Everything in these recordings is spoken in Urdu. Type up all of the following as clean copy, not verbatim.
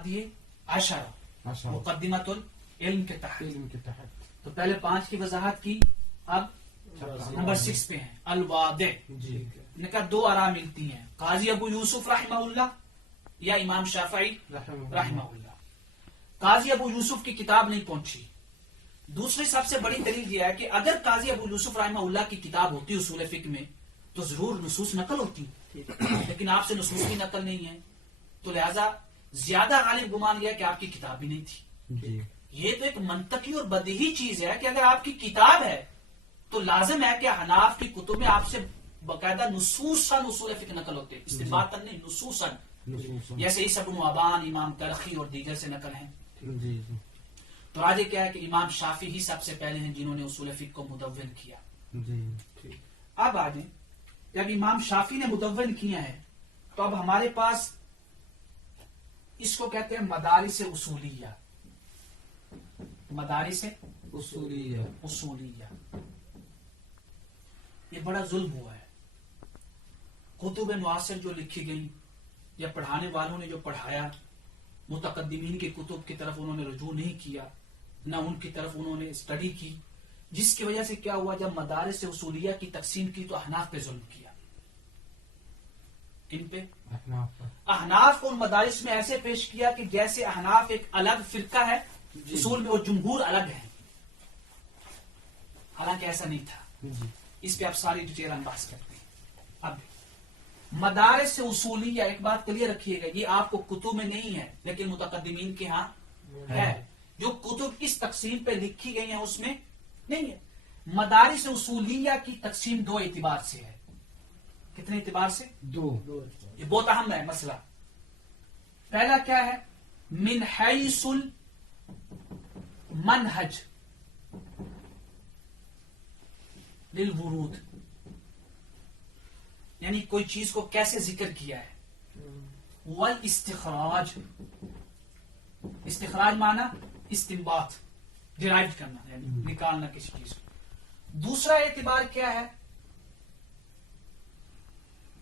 هذه 10 مقدمۃ العلم کے تحت. تو پہلے 5 کی وضاحت کی, اب نمبر 6 پہ ہیں الواضح. نے کہا 2 آراء ملتی ہیں, قاضی ابو یوسف رحمہ اللہ یا امام شافعی رحمہ اللہ. قاضی ابو یوسف کی کتاب نہیں پہنچی. دوسری سب سے بڑی دلیل یہ ہے کہ اگر قاضی ابو یوسف رحمہ اللہ کی کتاب ہوتی اصول فقہ میں تو ضرور نصوص نقل ہوتی, لیکن آپ سے نصوص کی نقل نہیں ہے, تو لہذا زیادہ غالب گمان یہ ہے کہ آپ کی کتاب بھی نہیں تھی. یہ تو ایک منطقی اور بدیہی چیز ہے کہ اگر آپ کی کتاب ہے تو لازم ہے کہ حناف کی کتب میں آپ سے باقاعدہ نصوصاً اصول فقہ نقل ہوتے, استنباطاً نہیں, نصوصاً. جیسے عیسی بن ابان, امام ترخی اور دیگر سے نقل ہیں. تو راجے کیا ہے کہ امام شافعی ہی سب سے پہلے ہیں جنہوں نے اصول فقہ کو مدون کیا. اب آجیں, جب امام شافعی نے مدون کیا ہے تو اب ہمارے پاس اس کو کہتے ہیں مدارس اصولیہ. مدارس اصولیہ یہ بڑا ظلم ہوا ہے. کتب معاصر جو لکھی گئی یا پڑھانے والوں نے جو پڑھایا, متقدمین کی کتب کی طرف انہوں نے رجوع نہیں کیا, نہ ان کی طرف انہوں نے اسٹڈی کی, جس کی وجہ سے کیا ہوا, جب مدارس اصولیہ کی تقسیم کی تو احناف پہ ظلم کیا. کن پہ؟ احناف کو ان مدارس میں ایسے پیش کیا کہ جیسے احناف ایک الگ فرقہ ہے, اصول میں وہ جمہور الگ ہیں, حالانکہ ایسا نہیں تھا. اس پہ آپ ساری ڈیٹیل ہم بحث کرتے ہیں. اب مدارس اصولیہ ایک بات کلیئر رکھیے گا, یہ آپ کو کتب میں نہیں ہے لیکن متقدمین کے ہاں ہے. جو کتب اس تقسیم پہ لکھی گئی ہیں اس میں نہیں ہے. مدارس اصولیہ کی تقسیم 2 اعتبار سے ہے. کتنے اعتبار سے؟ 2. یہ بہت اہم ہے مسئلہ. پہلا کیا ہے, من حیث المنہج للورود, یعنی کوئی چیز کو کیسے ذکر کیا ہے. والاستخراج, استخراج معنی استنباط, ڈرائیو کرنا, یعنی نکالنا کسی چیز کو. دوسرا اعتبار کیا ہے,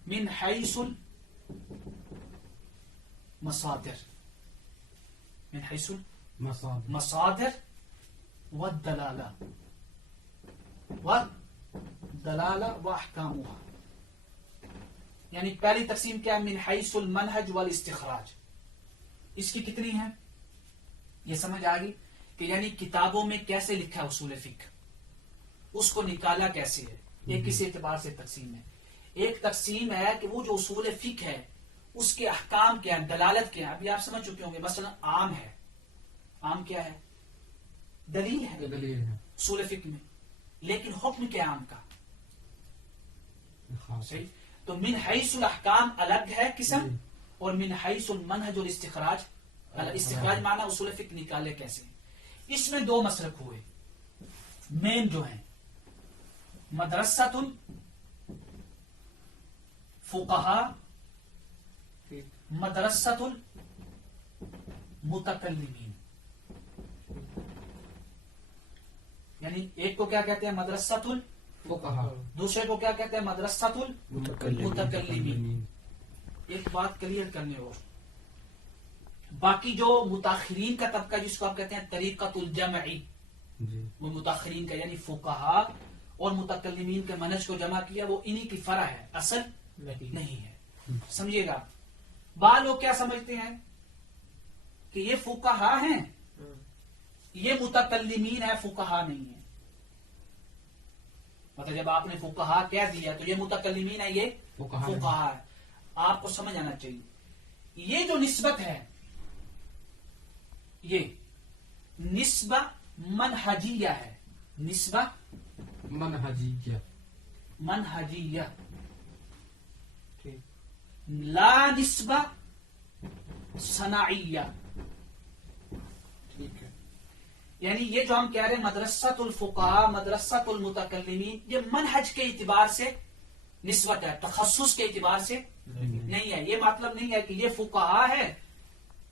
من حیث المصادر, من حیث المصادر والدلالہ واحکامها. یعنی پہلی تقسیم کیا ہے, من حیث المنہج والاستخراج. اس کی کتنی ہیں, یہ سمجھ آ گئی کہ یعنی کتابوں میں کیسے لکھا اصول فقہ, اس کو نکالا کیسے ہے. ایک کسی اعتبار سے تقسیم ہے. ایک تقسیم ہے کہ وہ جو اصول فقہ ہے اس کے احکام کیا ہیں, دلالت کیا ہیں. ابھی آپ سمجھ چکے ہوں گے, مثلا عام ہے, عام کیا ہے, دلیل ہے اصول فقہ میں, لیکن حکم کیا عام کا, صحیح. تو من حیث الاحکام الگ ہے قسم, اور من حیث المنہج والاستخراج, استخراج معنی اصول فقہ نکالے کیسے. اس میں 2 مسلک ہوئے مین جو ہیں, مدرسۃ الفقہاء, مدرسۃ المتکلمین. یعنی ایک کو کیا کہتے ہیں, مدرسۃ الفقہاء, دوسرے کو کیا کہتے ہیں, مدرسۃ المتکلمین. ایک بات کلیئر کرنے ہو, باقی جو متاخرین کا طبقہ جس کو آپ کہتے ہیں طریقۃ الجمعی, وہ متاخرین کا یعنی فقہاء اور متکلمین کے منہج کو جمع کیا, وہ انہی کی فرع ہے, اصل نہیں ہے. سمجھیے گا, بعض لوگ کیا سمجھتے ہیں کہ یہ فقہاء ہیں, یہ متکلمین ہے, فقہاء نہیں ہے. مطلب جب آپ نے فقہاء کہہ دیا تو یہ متکلمین ہے, یہ فقہاء ہے. آپ کو سمجھ آنا چاہیے, یہ جو نسبت ہے یہ نسبہ منہجیہ ہے, نسبہ منہجیہ, لا نسبہ صناعیہ. ٹھیک ہے, یعنی یہ جو ہم کہہ رہے ہیں مدرسۃ الفقہاء, مدرسۃ المتکلمین, یہ منہج کے اعتبار سے نسبت ہے, تخصص کے اعتبار سے نہیں ہے. یہ مطلب نہیں ہے کہ یہ فقہاء ہے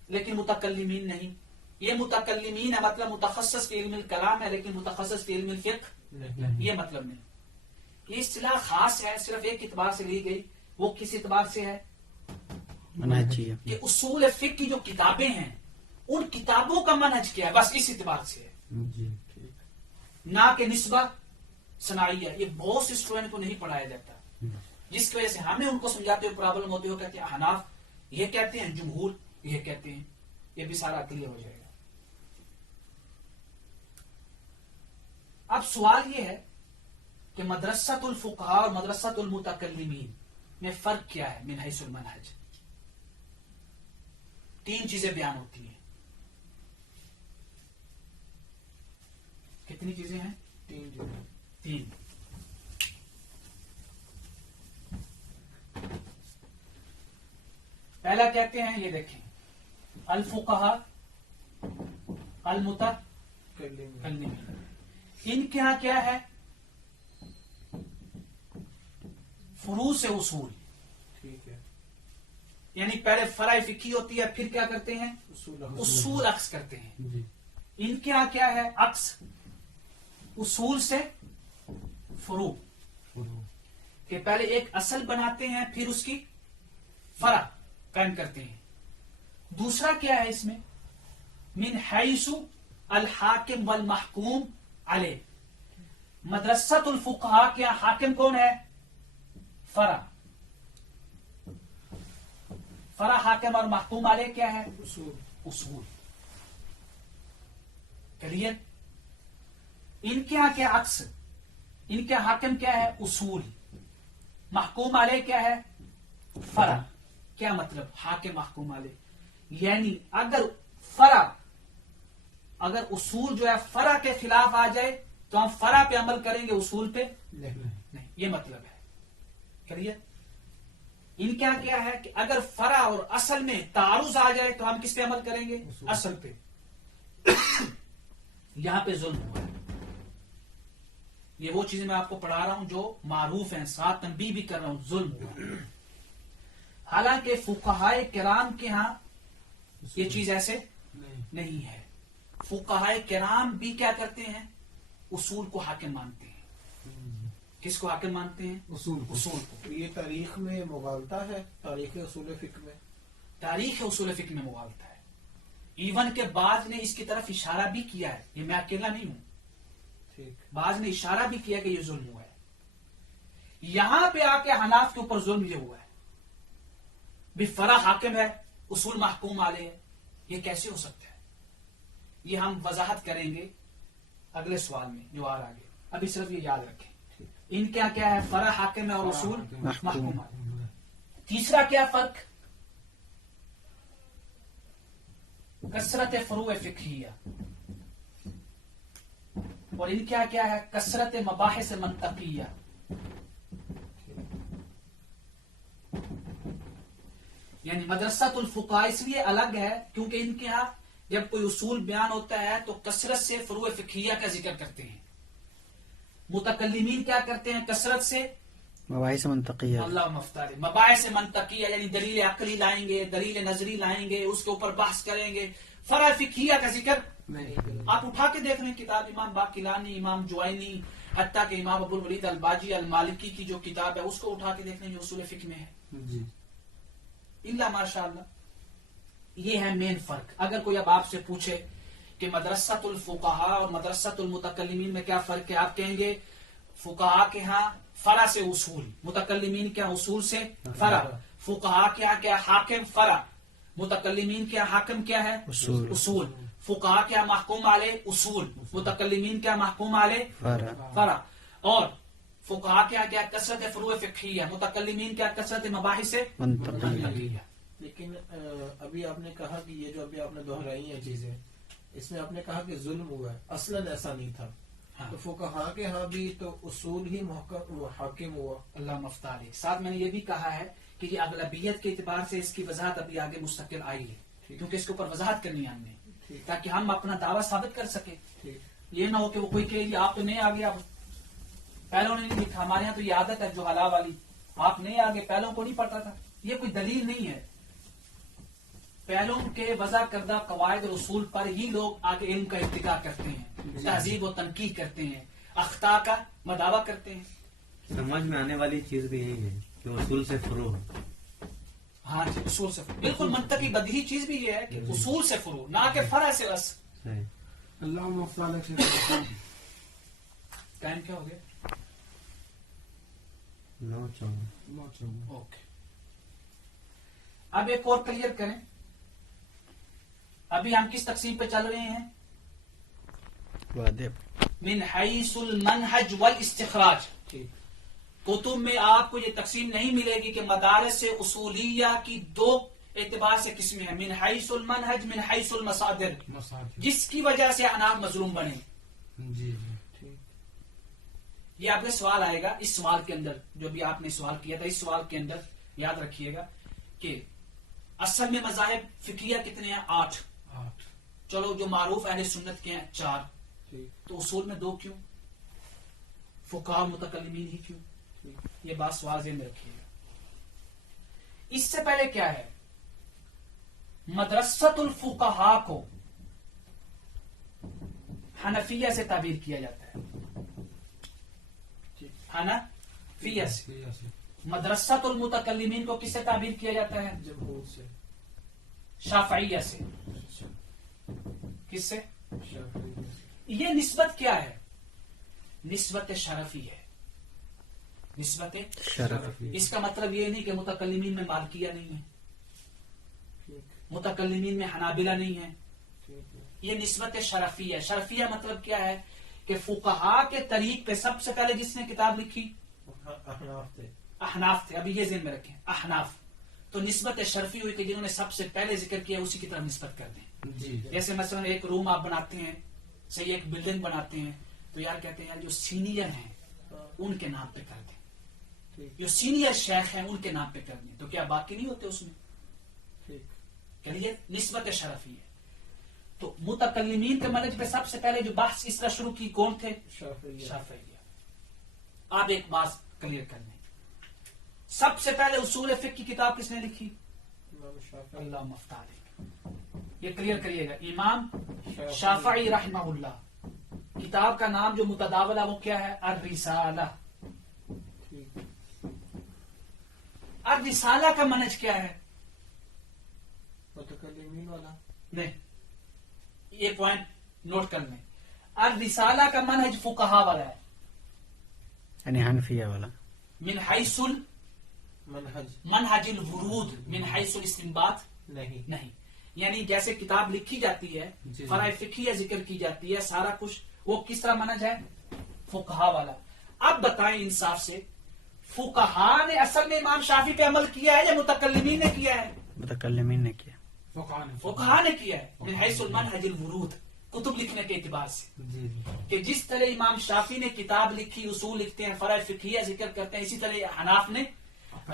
لیکن متکلمین نہیں. یہ متکلمین ہے مطلب متخصص في علم الکلام ہے لیکن متخصص في علم الفقہ, یہ مطلب نہیں. یہ اصطلاح خاص ہے, صرف ایک اعتبار سے لی گئی. وہ کس اعتبار سے ہے, منہجیہ, کہ اصول فقہ کی جو کتابیں ہیں ان کتابوں کا منہج کیا ہے، بس اس اعتبار سے ہے، جی نہ کہ نسبت صناعیہ. یہ بہت سے اسٹوڈنٹ کو نہیں پڑھایا جاتا، جس کی وجہ سے ہمیں ان کو سمجھاتے ہوئے پرابلم ہوتی ہو، کہتے ہیں احناف یہ کہتے ہیں، جمہور یہ کہتے ہیں. یہ بھی سارا کلیئر ہو جائے گا. اب سوال یہ ہے کہ مدرسۃ الفقہاء اور مدرسۃ المتکلمین میں فرق کیا ہے؟ من حیث المنہج 3 چیزیں بیان ہوتی ہیں. کتنی چیزیں ہیں؟ 3. پہلا کہتے ہیں، یہ دیکھیں، الفقہاء المتکلمین. ان کے ہاں کیا ہے؟ فروع سے اصول. ٹھیک ہے. یعنی پہلے فرع فقہی ہوتی ہے، پھر کیا کرتے ہیں؟ اصول عکس کرتے ہیں. جی ان کے ہاں کیا ہے؟ عکس، اصول سے فروع، کہ پہلے ایک اصل بناتے ہیں پھر اس کی فرع قائم کرتے ہیں. دوسرا کیا ہے اس میں؟ من حیث الحاکم والمحکوم علیہ. مدرسۃ الفقہاء کے حاکم کون ہے؟ فرع. فرع حاکم اور محکوم علیہ کیا ہے؟ اصول. کلیئر؟ ان کے ہاں کیا عکس؟ ان کے حاکم کیا ہے؟ اصول. محکوم علیہ کیا ہے؟ فرع. کیا مطلب حاکم محکوم علیہ؟ یعنی اگر اصول جو ہے فرع کے خلاف آ جائے تو ہم فرع پہ عمل کریں گے، اصول پہ نہیں. یہ مطلب ہے. کلیئر؟ ان کیا ہے کہ اگر فرع اور اصل میں تعارض آ جائے تو ہم کس پہ عمل کریں گے؟ اصل پہ. یہاں پہ ظلم ہوا ہے. یہ وہ چیزیں میں آپ کو پڑھا رہا ہوں جو معروف ہیں، ساتھ تنبیہ بھی کر رہا ہوں. ظلم ہوا. حالانکہ فقہائے کرام کے ہاں یہ چیز ایسے نہیں ہے. فقہائے کرام بھی کیا کرتے ہیں؟ اصول کو حاکم مانتے ہیں. کس کو حاکم مانتے ہیں؟ اصول کو. یہ تاریخ میں مغالطہ ہے، تاریخ اصول فقہ میں. تاریخ اصول فقہ میں مغالطہ ہے. ایون کے بعض نے اس کی طرف اشارہ بھی کیا ہے، یہ میں اکیلا نہیں ہوں. بعض نے اشارہ بھی کیا کہ یہ ظلم ہوا ہے. یہاں پہ آ کے حناف کے اوپر ظلم یہ ہوا ہے. بھی فرع حاکم ہے، اصول محکوم علیہ ہے. یہ کیسے ہو سکتا ہے؟ یہ ہم وضاحت کریں گے اگلے سوال میں جو آ رہا ہے. ابھی صرف یہ یاد رکھیں، ان کیا ہے؟ فرع حاکم ہے اور اصول محکوم علیہ. تیسرا کیا فرق؟ کثرت فروع فقہیہ. اور ان کیا ہے؟ کثرت مباحث منطقیہ. یعنی مدرسۃ الفقہاء اس لیے الگ ہے کیونکہ ان کے ہاں جب کوئی اصول بیان ہوتا ہے تو کثرت سے فروع فقہیہ کا ذکر کرتے ہیں. متکلمین کیا کرتے ہیں؟ کثرت سے مباحث منطقیہ. اللہ مفتار مباحث منطقیہ، یعنی دلیل عقلی لائیں گے، دلیل نظری لائیں گے، اس کے اوپر بحث کریں گے. فرع فقہیہ کا ذکر آپ اٹھا کے دیکھ لیں کتاب امام باقلانی، امام جوائنی، حتیٰ کہ امام ابو الولید الباجی المالکی کی جو کتاب ہے اس کو اٹھا کے دیکھ لیں جو اصول فقہ میں ہے. جی اللہ ماشاء اللہ. یہ ہے مین فرق. اگر کوئی اب آپ سے پوچھے کہ مدرسۃ الفقہاء اور مدرسۃ المتکلمین میں کیا فرق ہے، آپ کہیں گے فقہاء کے ہاں فرع سے اصول، متکلمین کے اصول سے فرع. فقہاء کے ہاں کیا؟ حاکم فرع. متکلمین کے حاکم کیا ہے؟ اصول. فقہاء کیا؟ محکوم علیہ اصول. متکلمین کیا؟ محکوم علیہ فرع. اور فقہاء کیا؟ کثرت فروع فقہیہ. متکلمین کیا؟ کثرت مباحث منطقیہ. لیکن ابھی آپ نے کہا کہ یہ جو ابھی آپ نے دہرائی ہیں چیزیں، اس میں آپ نے کہا کہ ظلم ہوا ہے، اصلاً ایسا نہیں تھا. تو فقہاء کے ہاں بھی تو اصول ہی حاکم ہوا. اللہ مفتار. ساتھ میں نے یہ بھی کہا ہے کہ یہ اغلبیت کے اعتبار سے اس کی وضاحت ابھی آگے مستقل آئی ہے کیونکہ اس کے اوپر وضاحت کرنی ہے ہم نے تاکہ ہم اپنا دعویٰ ثابت کر سکیں. یہ نہ ہو کہ وہ کوئی کہے آپ تو نہیں آگے، آپ پہلوں نے نہیں لکھا. ہمارے یہاں تو یہ عادت ہے جو حلا والی، آپ نہیں آگے، پہلوں کو نہیں پڑھتا تھا. یہ کوئی دلیل نہیں ہے. پہلوں کے وضع کردہ قواعد اور اصول پر ہی لوگ آگے علم کا ارتقا کرتے ہیں، تہذیب و تنقید کرتے ہیں، اخطاء کا مداوع کرتے ہیں. سمجھ میں آنے والی چیز بھی یہی ہے کہ اصول سے فروع. ہاں جی اصول سے فرو. بالکل منطقی بدیہی چیز بھی یہ ہے کہ اصول سے فرو نہ کہ فرع سے اصل. اللہم افضل ٹائم کیا ہو گیا؟ 9 اوکے. اب ایک اور کلیئر کریں. ابھی ہم کس تقسیم پہ چل رہے ہیں؟ من حیث المنہج والاستخراج. کتب میں آپ کو یہ تقسیم نہیں ملے گی کہ مدارس اصولیہ کی دو اعتبار سے قسمیں ہیں. من حیث المنہج من حیث المصادر، جس کی وجہ سے انام مظلوم بنے. جی یہ آپ کا سوال آئے گا اس سوال کے اندر، جو بھی آپ نے سوال کیا تھا اس سوال کے اندر یاد رکھیے گا کہ اصل میں مذاہب فقہیہ کتنے ہیں؟ 8. چلو جو معروف اہل سنت کے ہیں 4. تو اصول میں 2 کیوں؟ فقہاء متکلمین ہی کیوں؟ یہ بات سوال ذہن میں رکھیے گا. اس سے پہلے کیا ہے؟ مدرسۃ الفقہاء کو حنفیہ سے تعبیر کیا جاتا ہے. حنفیہ سے. مدرسۃ المتکلمین کو کس سے تعبیر کیا جاتا ہے؟ جمہور سے. شافعیہ سے. کس سے؟ یہ نسبت کیا ہے؟ نسبت شرفی ہے. نسبت شرفی. اس کا مطلب یہ نہیں کہ متکلمین میں مالکیہ نہیں ہے، متکلمین میں حنابلہ نہیں ہے. یہ نسبت شرفی ہے. شرفیہ مطلب کیا ہے کہ فقہاء کے طریق پہ سب سے پہلے جس نے کتاب لکھی احناف تھے. ابھی یہ ذہن میں رکھیں احناف. تو نسبت شرفی ہوئی کہ جنہوں نے سب سے پہلے ذکر کیا اسی کی طرف نسبت کر دیں. جیسے مثلا ایک روم آپ بناتے ہیں، صحیح ایک بلڈنگ بناتے ہیں، تو یار کہتے ہیں یار جو سینئر ہیں ان کے نام پہ کر دیں، جو سینئر شیخ ہیں ان کے نام پہ کر دیں. تو کیا باقی نہیں ہوتے اس میں؟ کہلیے نسبت شرفی ہے. تو متکلمین کے منہج پہ سب سے پہلے جو بحث اس کا شروع کی کون تھے؟ شافعیہ. آپ ایک بات کلیئر کر لیں، سب سے پہلے اصول فقہ کی کتاب کس نے لکھی؟ اللہ مفتاح علیہ. یہ کلیئر کریے گا. امام شافعی رحمہ اللہ. کتاب کا نام جو متداول ہے وہ کیا ہے؟ الرسالہ. الرسالہ کا منہج کیا ہے؟ متکلمین والا نہیں، یہ پوائنٹ نوٹ کر لیں. الرسالہ کا منہج فقہا والا ہے، یعنی حنفیہ والا. من حیث منہج الورود، من حیث الاستنباط نہیں. یعنی جیسے کتاب لکھی جاتی ہے، فرع فقہیہ ذکر کی جاتی ہے، سارا کچھ وہ کس طرح منہج ہے؟ فقہا والا. اب بتائیں انصاف سے، فقہا نے اصل میں امام شافعی پہ عمل کیا ہے یا متکلمین نے کیا ہے؟ متکلمین نے کیا. فقہا نے کیا ہے. من حیث المنہج الورود، کتب لکھنے کے اعتبار سے، کہ جس طرح امام شافعی نے کتاب لکھی، اصول لکھتے ہیں، فرع فقہیہ ذکر کرتے ہیں، اسی طرح احناف نے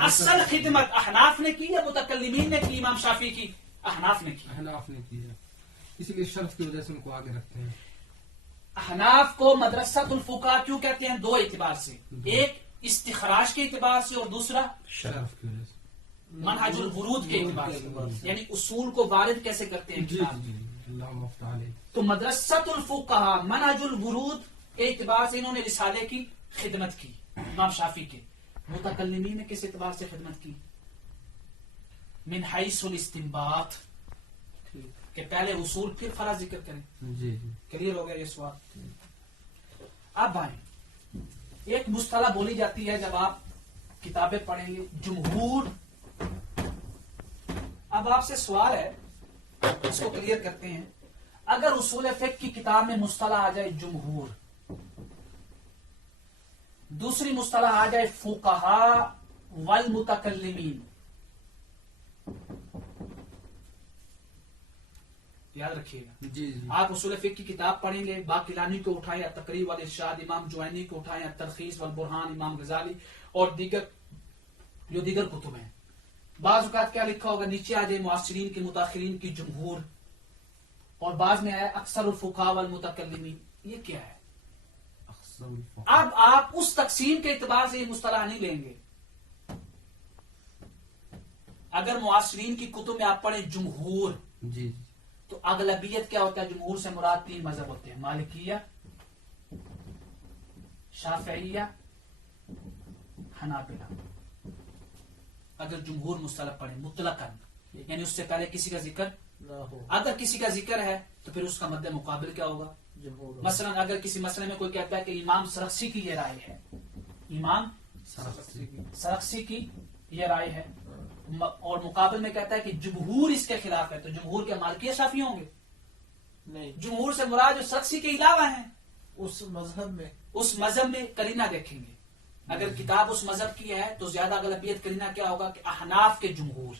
اصل خدمت احناف نے کی یا متکلمین نے کی؟ امام شافعی کی احناف نے کی ہے. اسی لیے شرف کی وجہ سے ان کو آگے رکھتے ہیں. احناف کو مدرسۃ الفقہاء کیوں کہتے ہیں؟ 2 اعتبار سے، ایک استخراج کے اعتبار سے اور دوسرا شرف کی وجہ سے، منہج الورود کے اعتبار سے، یعنی اصول کو وارد کیسے کرتے ہیں کتاب. اللہم افضل علیہ. تو مدرسۃ الفقہاء منہج الورود کے اعتبار سے انہوں نے رسالے کی خدمت کی امام شافعی کے. متکلمین نے کس اعتبار سے خدمت کی؟ من حیث الاستنباط، کہ پہلے اصول پھر فرع ذکر کریں. کلیئر ہو گیا یہ سوال؟ اب آئیں، ایک مصطلح بولی جاتی ہے جب آپ کتابیں پڑھیں گے، جمہور. اب آپ سے سوال ہے، اس کو کلیئر کرتے ہیں. اگر اصول فقہ کی کتاب میں مصطلح آ جائے جمہور، دوسری مصطلح آ جائے فقہاء والمتکلمین، یاد رکھیے گا. آپ اصول فقہ کی کتاب پڑھیں گے، باقلانی کو اٹھائیں یا تقریب والارشاد امام جوینی کو اٹھائیں یا تلخیص والبرہان امام غزالی اور دیگر کتب ہیں. بعض اوقات کیا لکھا ہوگا نیچے آ جائے معاصرین کی متاخرین کی جمہور، اور بعض میں آیا اکثر الفقہاء والمتکلمین. یہ کیا ہے؟ اب آپ اس تقسیم کے اعتبار سے یہ مصطلح نہیں لیں گے. اگر معاصرین کی کتب میں آپ پڑھیں جمہور، تو اغلبیت کیا ہوتا ہے؟ جمہور سے مراد 3 مذہب ہوتے ہیں، مالکیہ، شافعیہ، حنابلہ. اگر جمہور مصطلح پڑھیں مطلقاً، یعنی اس سے پہلے کسی کا ذکر نہ ہو اگر کسی کا ذکر ہے تو پھر اس کا مد مقابل کیا ہوگا؟ جمہور مثلا اگر کسی مسئلے میں کوئی کہتا ہے کہ امام سرخسی کی یہ رائے ہے، امام سرخسی کی یہ رائے ہے، اور مقابل میں کہتا ہے کہ جمہور اس کے خلاف ہے، تو جمہور کے مالکی شافعی ہوں گے؟ نہیں، جمہور سے مراد جو سرخسی کے علاوہ ہیں، اس مذہب میں اس مذہب میں کرینہ دیکھیں گے. اگر کتاب اس مذہب کی ہے تو زیادہ اغلبیت کرینہ کیا ہوگا کہ احناف کے جمہور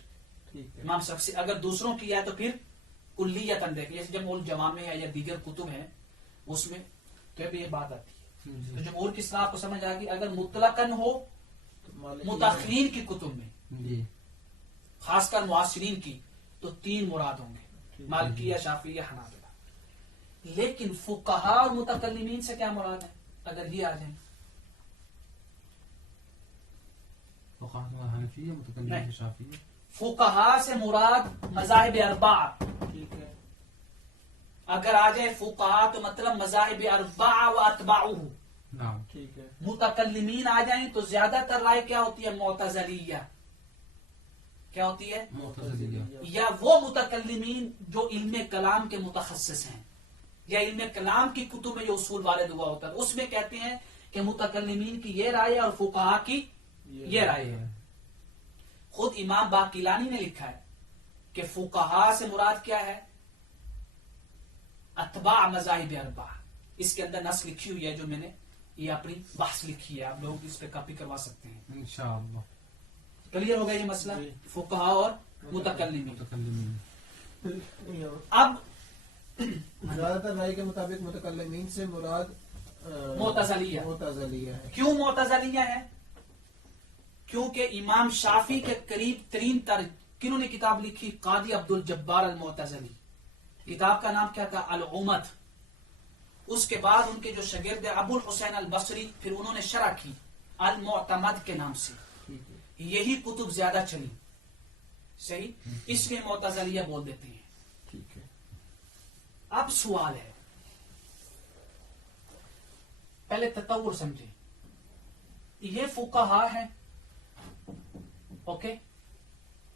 ٹھیک ہے. امام سرخسی. اگر دوسروں کی ہے تو پھر کلیتاً دیکھیں، جیسے جمع الجوامع ہے یا دیگر کتب ہیں اس میں تو ابھی یہ بات آتی ہے. تو جمہور کی اصطلاح کو سمجھ آ گئی. اگر مطلقاً ہو تو مالکی متأخرین کی کتب میں، جی خاص کر معاصرین کی، تو 3 مراد ہوں گے، مالکیہ، شافعیہ، حنابلہ. لیکن فقہا اور متکلمین سے کیا مراد ہے؟ اگر یہ آ جائیں حنفیہ، متکلمین شافعی. فقہا سے مراد مذاہب اربعہ. ٹھیک ہے. اگر آ جائے فقہا تو مطلب مذاہب اربعہ و اتباعہ. نعم. ٹھیک ہے. متکلمین آ جائیں تو زیادہ تر رائے کیا ہوتی ہے؟ معتزلیہ. کیا ہوتی ہے؟ معتزلیہ. یا وہ متکلمین جو علم کلام کے متخصص ہیں، یا علم کلام کی کتب میں جو اصول وارد ہوا ہوتا ہے، اس میں کہتے ہیں کہ متکلمین کی یہ رائے اور فقہا کی یہ رائے ہے. خود امام باقلانی نے لکھا ہے کہ فقہا سے مراد کیا ہے؟ اتباع مذاہب اربعہ. اس کے اندر نص لکھی ہوئی ہے جو میں نے یہ اپنی بحث لکھی ہے، آپ لوگ اس پہ کاپی کروا سکتے ہیں. انشاءاللہ. کلیئر ہو گیا یہ مسئلہ؟ جی. فقہا اور متکلمین. متکلمین. اب زیادہ تر رائے کے مطابق متکلمین سے مراد معتزلیہ. معتزلیہ ہے. کیوں معتزلیہ ہے؟ کیونکہ امام شافی کے قریب ترین کنہوں نے کتاب لکھی؟ قاضی عبد الجبار المعتزلی. کتاب کا نام کیا تھا؟ العمد. اس کے بعد ان کے جو شاگرد ابو الحسین البصری، پھر انہوں نے شرح کی المعتمد کے نام سے. ٹھیک ہے. یہی کتب زیادہ چلی، صحیح، اس لیے معتزلیہ بول دیتے ہیں. ٹھیک ہے. اب سوال ہے، پہلے تطور سمجھیں. یہ فقہا ہے، اوکے،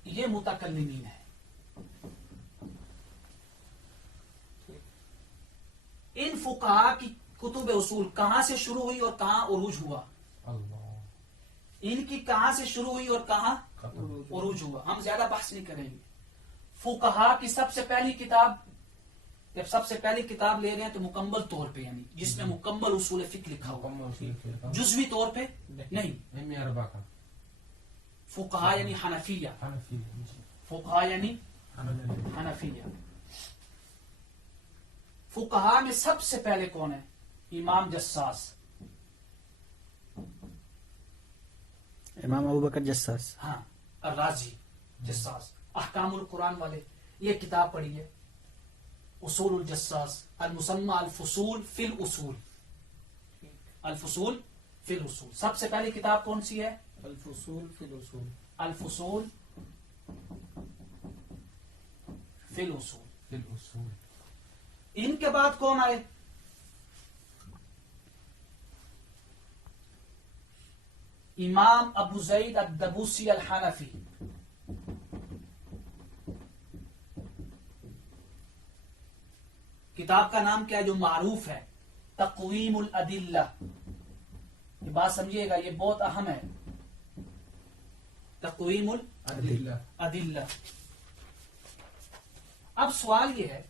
یہ متکلمین ہے. ان فقہا کی کتب اصول کہاں سے شروع ہوئی اور کہاں عروج ہوا؟ اللہ. ان کی کہاں سے شروع ہوئی اور کہاں عروج ہوا؟ ہم زیادہ بحث نہیں کریں گے. فقہا کی سب سے پہلی کتاب، جب سب سے پہلی کتاب لے رہے ہیں تو مکمل طور پہ، یعنی جس میں مکمل اصول فقہ لکھا ہوا، جزوی طور پہ نہیں. اربعہ. فقہا یعنی حنفیہ، حنفی. فقہا یعنی حنفیہ. فقہا میں سب سے پہلے کون ہے؟ امام جساس. امام ابوبکر جساس. ہاں، الرازی جساس. احکام القرآن والے یہ کتاب پڑھی ہے، اصول الجساس، المسمى الفصول فی الاصول. الفصول فی الاصول. سب سے پہلی کتاب کون سی ہے؟ الفصول فی الاصول. الفصول فی الاصول. الاصول. ان کے بعد کون آئے؟ امام ابو زید الدبوسی الحنفی. کتاب کا نام کیا ہے جو معروف ہے؟ تقویم الادلہ. یہ بات سمجھیے گا، یہ بہت اہم ہے. تقویم الادلہ. اب سوال یہ ہے،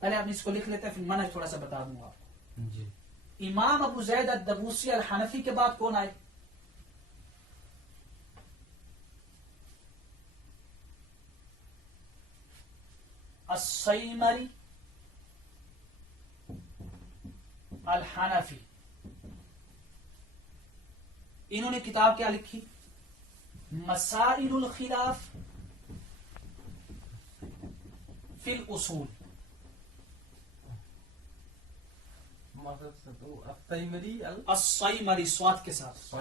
پہلے آپ اس کو لکھ لیتے ہیں، پھر منہج تھوڑا سا بتا دوں گا آپ کو. جی. امام ابو زید الدبوسی الحنفی کے بعد کون آئے؟ السیمری الحنفی. انہوں نے کتاب کیا لکھی؟ مسائل الخلاف فی الاصول. السیمری سواد کے ساتھ.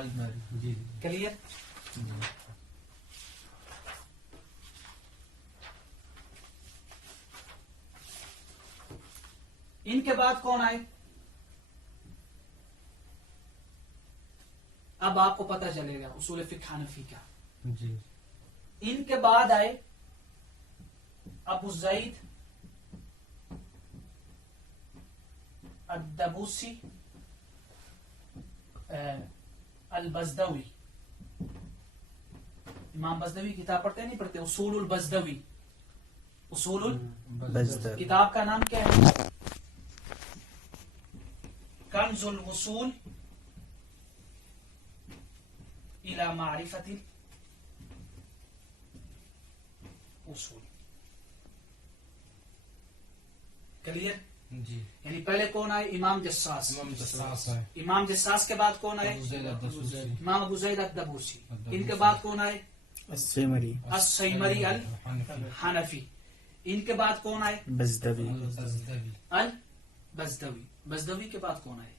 جی. کلیئر. ان کے بعد کون آئے؟ اب آپ کو پتہ چلے گا اصول فقہ حنفی کا. جی. ان کے بعد آئے ابو زید الدبوسی البزدوی. امام بزدوی کتاب پڑھتے نہیں پڑھتے؟ اصول البزدوی. اصول بزدوی. کتاب کا نام کیا ہے؟ کنز الوصول الى معرفت الاصول. کلیئر؟ جی. یعنی پہلے کون آئے؟ امام جساس. امام جساس ہے. امام جساس کے بعد کون آئے؟ ابو زید الدبوسی. امام ابو زید الدبوسی. ان کے بعد کون آئے؟ السیمری. السیمری الحنفی. ان کے بعد کون آئے؟ بزدوی. البزدوی. البزدوی. بزدوی کے بعد کون آئے؟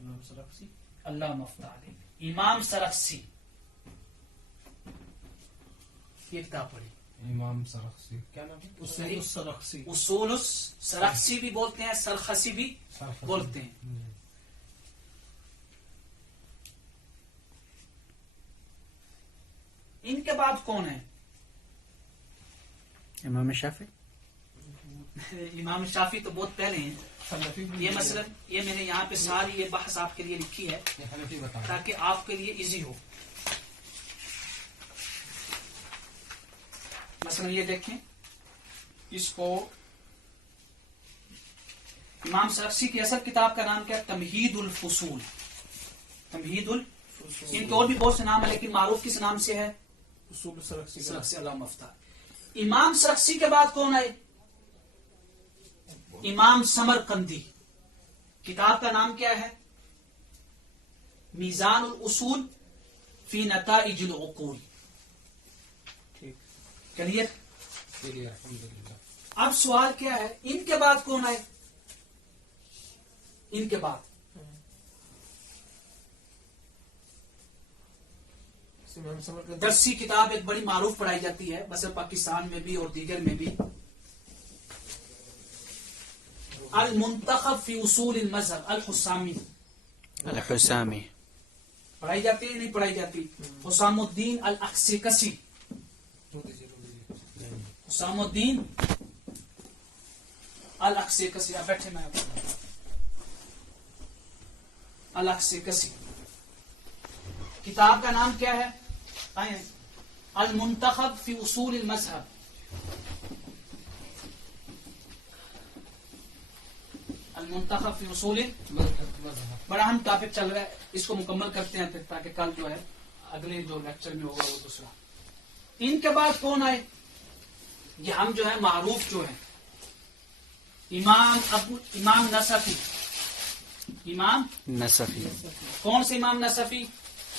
امام سرخسی. اللہ مفتح علیہ. امام سرخسی. یہ کتاب پڑھی. امام سرخسی. کیا نام ہے؟ اصول السرخسی. اصول سرخسی بھی بولتے ہیں، سرخسی بھی بولتے ہیں. جی. ان کے بعد کون ہے؟ امام شافعی. امام شافی تو بہت پہلے ہیں. حنفی بھی یہ مثلا یہ میں نے یہاں پہ ساری یہ بحث آپ کے لیے لکھی ہے یہ حنفی بتائیں. تاکہ آپ کے لیے ایزی ہو. مثلا یہ دیکھیں، اس کو امام سرخسی کی اصل کتاب کا نام کیا ہے؟ تمہید الفصول. تمہید ان کے اور بھی بہت سے نام ہے، لیکن معروف کس نام سے ہے؟ اصول السرخسی. سرخسی. اللہ مفتح. امام سرخسی کے بعد کون آئے؟ امام سمرقندی. کتاب کا نام کیا ہے؟ میزان الاصول فی نتائج العقول. ٹھیک. کلیئر؟ چلیے الحمدللہ. اب سوال کیا ہے، ان کے بعد کون آئے؟ ان کے بعد امام سمرقندی. درسی کتاب ایک بڑی معروف پڑھائی جاتی ہے مثلا پاکستان میں بھی اور دیگر میں بھی، المنتخب فی اصول المذہب الحسامی. الحسامی. پڑھائی جاتی ہے نہیں پڑھائی جاتی؟ حسام الدین الاکسیکسی. حسام الدین الاکسیکسی. آپ بیٹھے میں الاکسیکسی. کتاب کا نام کیا ہے؟ آئیں. المنتخب فی اصول المذہب. المنتخب فی اصول. بڑا اہم ٹاپک چل رہا ہے، اس کو مکمل کرتے ہیں پھر تاکہ کل جو ہے اگلے جو لیکچر میں ہوگا وہ دوسرا. ان کے بعد کون آئے؟ یہ ہم جو ہے معروف جو ہیں، امام نصفی. امام نصفی. کون سے امام نصفی؟